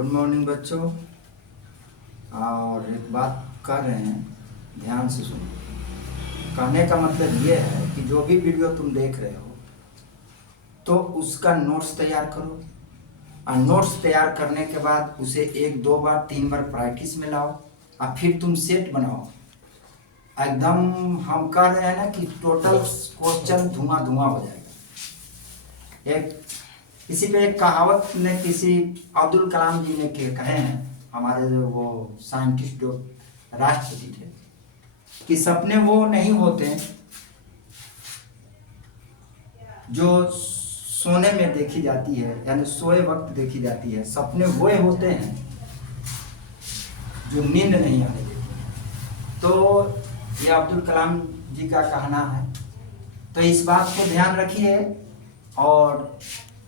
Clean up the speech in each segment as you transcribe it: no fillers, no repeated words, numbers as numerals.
Good morning बच्चों। और एक बात कर रहे हैं, ध्यान से सुनो। कहने का मतलब ये है कि जो भी वीडियो तुम देख रहे हो तो उसका नोट्स तैयार करो, और नोट्स तैयार करने के बाद उसे 1-2 बार 3 बार प्रैक्टिस में लाओ, और फिर तुम सेट बनाओ। एकदम हम कह रहे हैं ना कि टोटल क्वेश्चन धुआं धुआं हो जाएगा। एक इसी पे एक कहावत ने किसी अब्दुल कलाम जी ने कहे हैं, हमारे जो वो साइंटिस्ट जो राष्ट्रपति थे, कि सपने वो नहीं होते जो सोने में देखी जाती है, यानी सोए वक्त देखी जाती है। सपने वो होते हैं जो नींद नहीं आने देते। तो ये अब्दुल कलाम जी का कहना है। तो इस बात को ध्यान रखिए और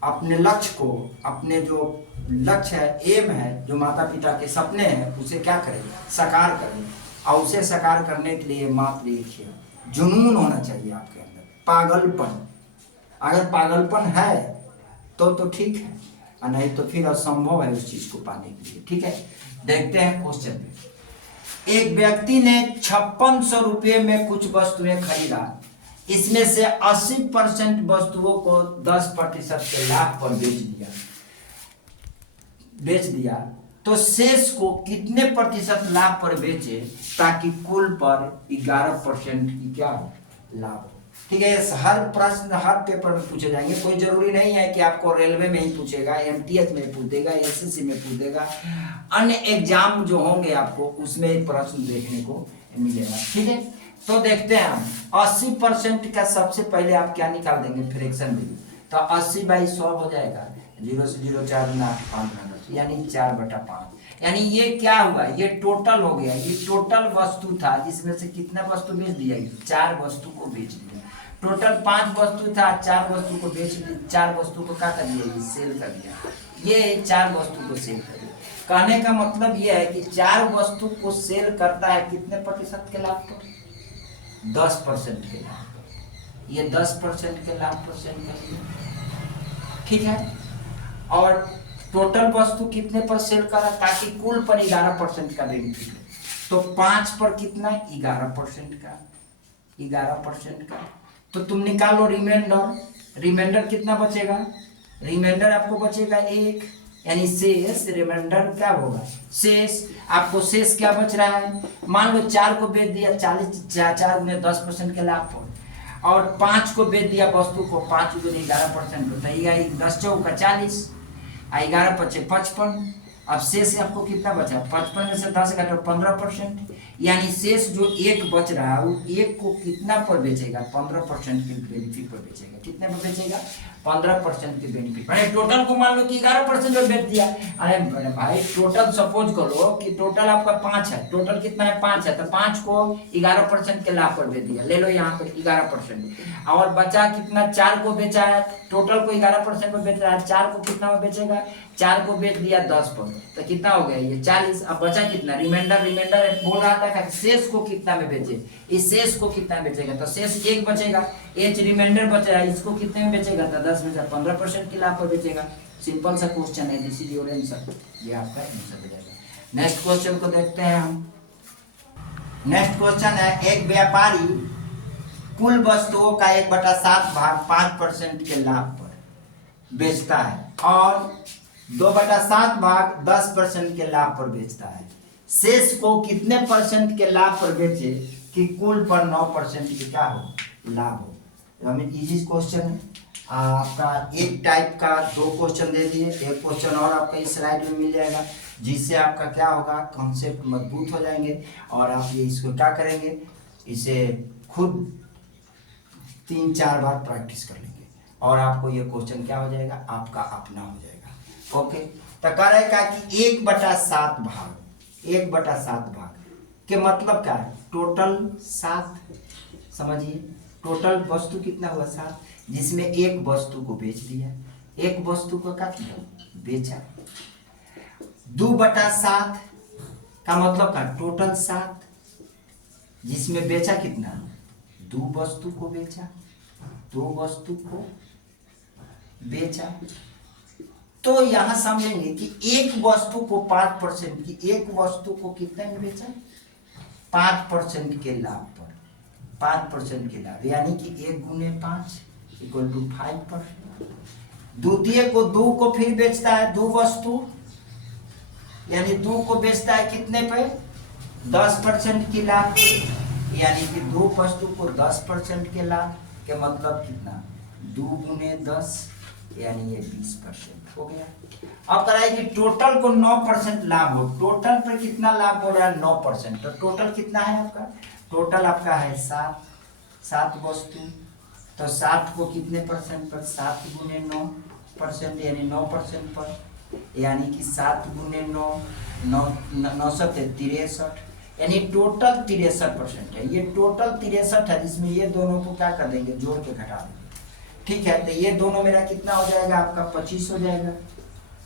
अपने लक्ष्य को, अपने जो लक्ष्य है, एम है, जो माता पिता के सपने हैं, उसे क्या करें, साकार करें। और उसे साकार करने के लिए मात्र एक ही जुनून होना चाहिए आपके अंदर, पागलपन। अगर पागलपन है तो ठीक है, और नहीं तो फिर असंभव है उस चीज को पाने के लिए। ठीक है, देखते हैं क्वेश्चन में। एक व्यक्ति ने 5600 रुपये में कुछ वस्तुएं खरीदा। इसमें से 80% वस्तुओं को 10% के लाभ पर बेच दिया तो शेष को कितने प्रतिशत लाभ पर बेचे ताकि कुल पर 11% की क्या हो, लाभ हो। ठीक है, हर प्रश्न हर पेपर में पूछे जाएंगे। कोई जरूरी नहीं है कि आपको रेलवे में ही पूछेगा, एमटीएस में पूछेगा, एसएससी में पूछेगा, अन्य एग्जाम जो होंगे आपको उसमें प्रश्न देखने को मिलेगा। ठीक है, तो देखते हैं हम 80% का सबसे पहले आप क्या निकाल देंगे, फ्रैक्शन वैल्यू। तो 80/100 हो जाएगा, 0 से 0 4 8 5 यानी 4/5। यानी ये क्या हुआ, ये टोटल हो गया। ये टोटल वस्तु था जिसमें से कितना वस्तु बेच दिया, 4 वस्तु को बेच दिया। टोटल 5 वस्तु था, 4 वस्तु को बेच दिया, 4 वस्तु को क्या कर दिया, सेल कर दिया। ये 4 वस्तु को सेल कर दिया। कहने का मतलब ये है कि 4 वस्तु को सेल करता है कितने प्रतिशत के लाभ पर, 10% के लाभ। ये 10% के लाभ पर सेल कर दिया। ठीक है, और टोटल वस्तु कितने पर सेल करा ताकि कुल पर 11% का बेनिफिट है। तो 5 पर कितना, 11% का, 11% का। तो तुम निकालो रिमाइंडर। रिमाइंडर कितना बचेगा, रिमाइंडर आपको बचेगा 1, यानी शेष। रिमाइंडर क्या होगा, शेष। आपको शेष क्या बच रहा है, मान लो 4 को बेच दिया 40, 4 गुने 10% के लाभ पर, और 5 को बेच दिया वस्तु को, 5 गुने 11% होता है, 10 चौका 40, 11 पचे 55। अब शेष आपको कितना बचा, 55 में से 10 घटाओ 15%। यानी शेष जो 1 बच रहा है वो 1 को कितना पर बेचेगा, 15% के बेनिफिट पर बेचेगा। कितने पर बेचेगा, 15% के बेनिफिट। अरे टोटल को मान लो कि 11% पर बेच दिया। अरे भाई टोटल सपोज करो कि टोटल आपका 5 है, टोटल कितना है, 5 है, तो 5 को 11% के लाभ पर बेच दिया। ले लो यहाँ पर 11%, और बचा कितना, 4 को बेचा है। टोटल को 11% में बेच रहा है, 4 को कितना में बेचेगा, 4 को बेच दिया 10 पर, तो कितना हो गया, ये 40। अब बचा कितना, रिमाइंडर। रिमाइंडर बोल रहा था कि शेष को कितना में बेचे, इस शेष को कितना में बेचेगा, तो शेष 1 बचेगा, एच रिमाइंडर बच रहा है, इसको कितने में बेचेगा, तो 10 में से 15% के लाभ पर बेचेगा। सिंपल सा क्वेश्चन है, दिस इज योर आंसर। ये आपका आंसर हो जाएगा। नेक्स्ट क्वेश्चन को देखते हैं हम। नेक्स्ट क्वेश्चन है, एक व्यापारी कुल वस्तुओं का 1/7 भाग 5% के लाभ पर बेचता है और 2/7 भाग 10% के लाभ पर बेचता है। शेष को कितने % के लाभ पर बेचे कि कुल पर 9% की क्या हो, लाभ हो। हमें इजी क्वेश्चन है आपका। एक टाइप का 2 क्वेश्चन दे दिए, एक क्वेश्चन और आपका इस स्लाइड में मिल जाएगा, जिससे आपका क्या होगा, कॉन्सेप्ट मजबूत हो जाएंगे। और आप ये इसको क्या करेंगे, इसे खुद 3-4 बार प्रैक्टिस कर लेंगे और आपको ये क्वेश्चन क्या हो जाएगा, आपका अपना हो जाएगा। ओके, तो कह रहा है कि 1/7 भाग, 1/7 भाग के मतलब क्या है, टोटल 7। समझिए, टोटल वस्तु कितना हुआ, 7, जिसमें एक वस्तु को बेच दिया, एक वस्तु को क्या किया, बेचा। 2/7 का मतलब क्या, टोटल 7, जिसमें बेचा कितना, 2 वस्तु को बेचा, 2 वस्तु को बेचा। तो यहाँ समझेंगे कि एक वस्तु को 5% की, एक वस्तु को कितने में बेचा, 5% के लाभ पर, 5% के लाभ, यानी कि 1 गुने 5 इक्वल टू 5%। द्वितीय को 2 को फिर बेचता है, 2 वस्तु, यानी 2 को बेचता है कितने पे, 10% की लाभ, यानी कि 2 वस्तु को 10% के लाभ के मतलब कितना, 2 गुने 10 यानी ये 20% हो गया। अब कराइए कि टोटल को 9% लाभ हो, टोटल पर कितना लाभ हो रहा है, 9%। तो टोटल कितना है आपका, टोटल आपका है 7 वस्तु, तो 7 को कितने परसेंट पर, 7 गुने 9% यानी 9% पर, यानी कि 7 गुने 9 9 63, यानी टोटल 63% है। ये टोटल 63 है, जिसमें ये दोनों को क्या कर देंगे, जोड़ के घटा देंगे। ठीक है, तो ये दोनों मेरा कितना हो जाएगा आपका, 25 हो जाएगा,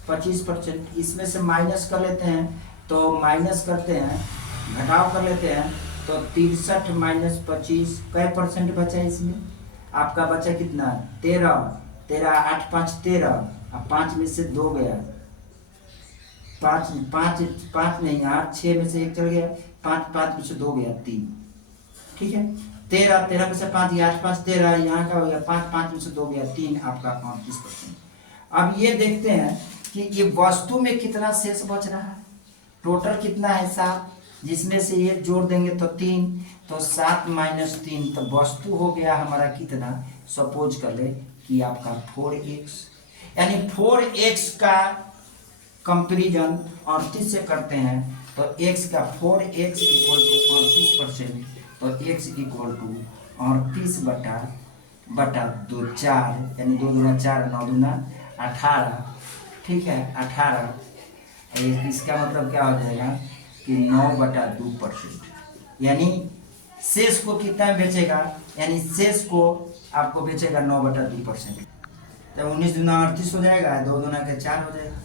25%। इसमें से माइनस कर लेते हैं, तो माइनस करते हैं, घटाव कर लेते हैं, तो 63 माइनस 25 कै परसेंट बचा इसमें, आपका बचा कितना, 13, 8 5 13, अब 5 में से 2 गया, 5 नहीं 8, 6 में से 1 चल गया, 5 में से 2 गया 3। ठीक है, 13 में से 5 गया, 8 5 13, यहाँ का हो गया 5 में से 2 गया 3, आपका 35%। अब ये देखते हैं कि ये वस्तु में कितना शेष बच रहा है, टोटल कितना है 7, जिसमें से ये जोड़ देंगे तो 3, तो 7 माइनस 3, तो वस्तु हो गया हमारा कितना, सपोज कर ले कि आपका 4x, यानी 4x का कंपेरिजन 38 से करते हैं, तो x का 4x इक्वल टू 38%, तो x इक्वल टू 38 बटा 2 4, यानी 2 दूना 4, 9 दूना 18। ठीक है, 18, इसका मतलब क्या हो जाएगा कि 9/2%, यानी शेष को कितना बेचेगा, यानी शेष को आपको बेचेगा 9/2%। तो 19 दूना 38 हो जाएगा, 2 दूना के 4 हो जाएगा।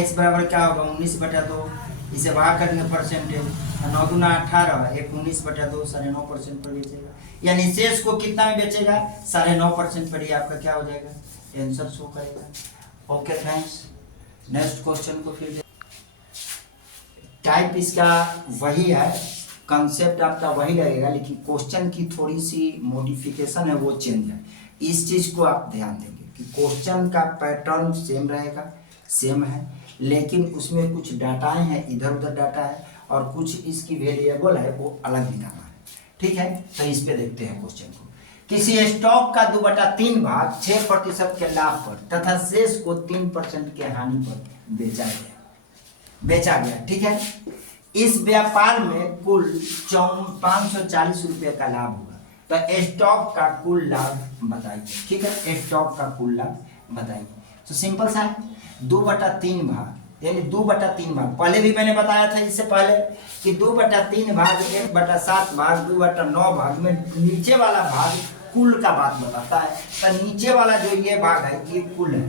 x बराबर क्या होगा, 19/2, इसे भाग करेंगे परसेंटेज, 9 दूना 18, 19/2 9.5% पर बेचेगा, यानी शेष को कितना में बेचेगा, 9.5% पर, ही आपका क्या हो जाएगा, आंसर शो करेगा। ओके फ्रेंड्स, नेक्स्ट क्वेश्चन को फिर टाइप इसका वही है, कंसेप्ट आपका वही लगेगा, लेकिन क्वेश्चन की थोड़ी सी मॉडिफिकेशन है, वो चेंज है। इस चीज़ को आप ध्यान देंगे कि क्वेश्चन का पैटर्न सेम रहेगा, सेम है, लेकिन उसमें कुछ डाटाएं हैं, इधर उधर डाटा है, और कुछ इसकी वेरिएबल है वो अलग दिखाना है। ठीक है, तो इस पे देखते हैं क्वेश्चन को। किसी स्टॉक का 2/3 भाग 6% के लाभ पर तथा शेष को 3% के हानि पर बेचा गया। ठीक है, इस व्यापार में कुल 540 रुपये का लाभ हुआ, तो स्टॉक का कुल लाभ बताइए। ठीक है, स्टॉक का कुल लाभ बताइए। तो सिंपल सा है, 2/3 भाग, यानी 2/3 भाग, पहले भी मैंने बताया था इससे पहले कि 2/3 भाग 1/7 भाग 2/9 भाग में नीचे वाला भाग कुल का बात बताता है। तो नीचे वाला जो ये भाग है ये कुल है,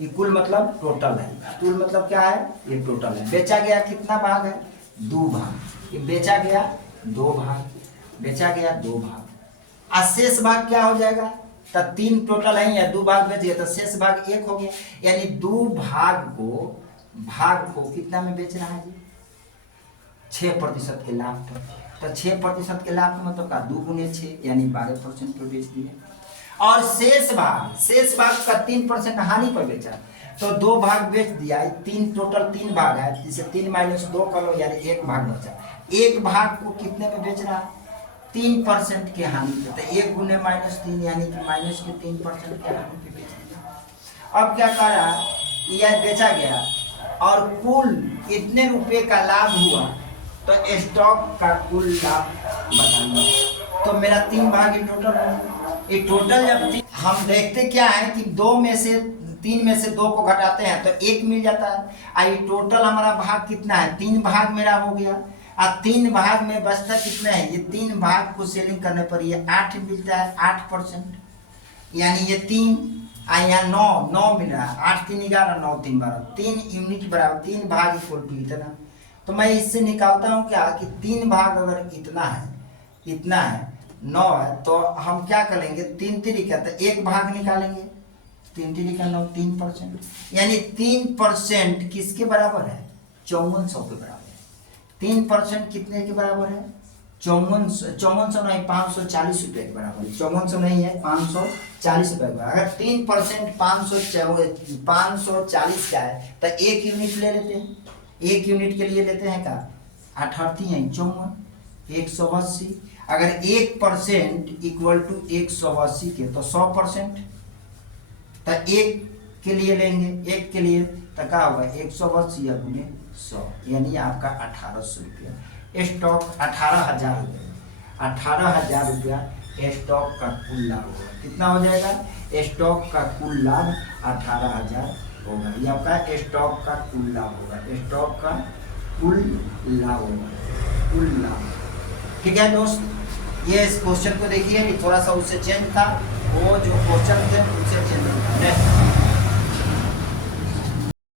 ये कुल मतलब टोटल है, कुल मतलब क्या है, ये टोटल है। बेचा गया कितना भाग है, 2 भाग, ये बेचा गया 2 भाग, बेचा गया 2 भाग। शेष भाग क्या हो जाएगा, तो 3 टोटल है या 2 भाग बेच गया, तो शेष भाग 1 हो गया, यानी 2 भाग को कितना में बेच रहा है जी, 6% के लाभ पर। तो 6% के लाभ का मतलब का 2 गुने 6 यानी 12% पर बेच दिया। और शेष भाग का 3% हानि पर बेचा, तो 2 भाग बेच दिया, 3 टोटल 3 भाग है, जिसे 3 माइनस 2 कर लो, यानी 1 भाग बचा। 1 भाग को कितने में बेच रहा है, 3% के हानि पे, तो 1 गुने -3 यानी कि माइनस के 3% के हानि पे बेच दिया। अब क्या कर रहा है, यह बेचा गया और कुल कितने रुपए का लाभ हुआ, तो स्टॉक का कुल लाभ बताइए। तो मेरा 3 भाग ये टोटल है, ये टोटल जब हम देखते क्या है कि 3 में से 2 को घटाते हैं तो 1 मिल जाता है। आई टोटल हमारा भाग कितना है, 3 भाग मेरा हो गया, और 3 भाग में बचता कितना है, ये 3 भाग को सेलिंग करने पर ये 8 मिलता है, 8%, यानी ये 3 यहाँ 9 मिल रहा है, 8 3 11 9 3 12, 3 यूनिट बराबर 3 भाग इक्वल टू इतना। तो मैं इससे निकालता हूँ क्या कि 3 भाग अगर इतना है 9 है, तो हम क्या करेंगे, 3 3 क्या, तो 1 भाग निकालेंगे, 3 का 9 3%, यानी 3% किसके बराबर है? 5400 के बराबर है। 3% कितने के बराबर है? 5400 नहीं, 540 रुपये के बराबर है। 5400 नहीं है, 540 रुपये के बराबर। अगर 3% 540 का है तो 1 यूनिट ले लेते हैं। 1 यूनिट के लिए लेते हैं का 8 है 54, 180। अगर 1% इक्वल टू 180 के तो 100%, तो 1 के लिए लेंगे, 1 के लिए तो क्या होगा 180 या गुने 100, यानी आपका 1800 रुपया स्टॉक, 18,000 रुपया, 18,000 रुपया स्टॉक का कुल लाभ होगा। कितना हो जाएगा? स्टॉक का कुल लाभ 18,000 होगा। ये आपका स्टॉक का कुल लाभ होगा, स्टॉक का कुल लाभ होगा, कुल लाभ। ठीक है दोस्त, ये इस क्वेश्चन को देखिए, थोड़ा सा उससे चेंज था, वो जो क्वेश्चन थे उससे चेंज था।